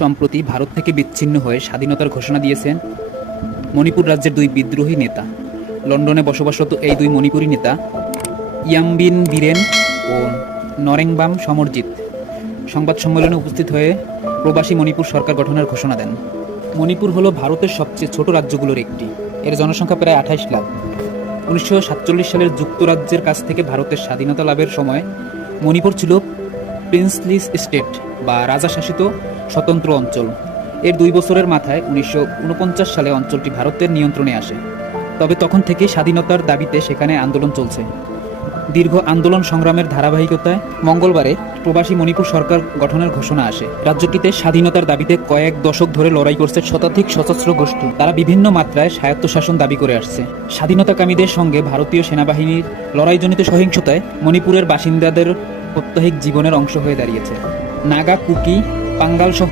সম্প্রতি ভারত থেকে বিচ্ছিন্ন হয়ে স্বাধীনতার ঘোষণা দিয়েছেন মণিপুর রাজ্যের দুই বিদ্রোহী নেতা। লন্ডনে বসবাসরত এই দুই মণিপুরী নেতা ইয়ামবিন বীরেন ও নরেংবাম সমরজিৎ সংবাদ সম্মেলনে উপস্থিত হয়ে প্রবাসী মণিপুর সরকার গঠনের ঘোষণা দেন। মণিপুর হলো ভারতের সবচেয়ে ছোট রাজ্যগুলোর একটি। এর জনসংখ্যা প্রায় 28 লাখ। 1947 সালের যুক্তরাজ্যের কাছ থেকে ভারতের স্বাধীনতা লাভের সময় মণিপুর ছিল প্রিন্সলি স্টেট বা রাজাশাসিত স্বতন্ত্র অঞ্চল। এর 2 বছরের মাথায় 1949 সালে অঞ্চলটি ভারতের নিয়ন্ত্রণে আসে। তবে তখন থেকে স্বাধীনতার দাবিতে সেখানে আন্দোলন চলছে। দীর্ঘ আন্দোলন সংগ্রামের ধারাবাহিকতায় মঙ্গলবারে প্রবাসী মণিপুর সরকার গঠনের ঘোষণা আসে। রাজ্যটিতে স্বাধীনতার দাবিতে কয়েক দশক ধরে লড়াই করছে শতাধিক সশস্ত্র গোষ্ঠী। তারা বিভিন্ন মাত্রায় স্বায়ত্তশাসন দাবি করে আসছে। স্বাধীনতাকামীদের সঙ্গে ভারতীয় সেনাবাহিনীর লড়াইজনিত সহিংসতায় মণিপুরের বাসিন্দাদের প্রত্যহিক জীবনের অংশ হয়ে দাঁড়িয়েছে। নাগা, কুকি, পাঙ্গাল সহ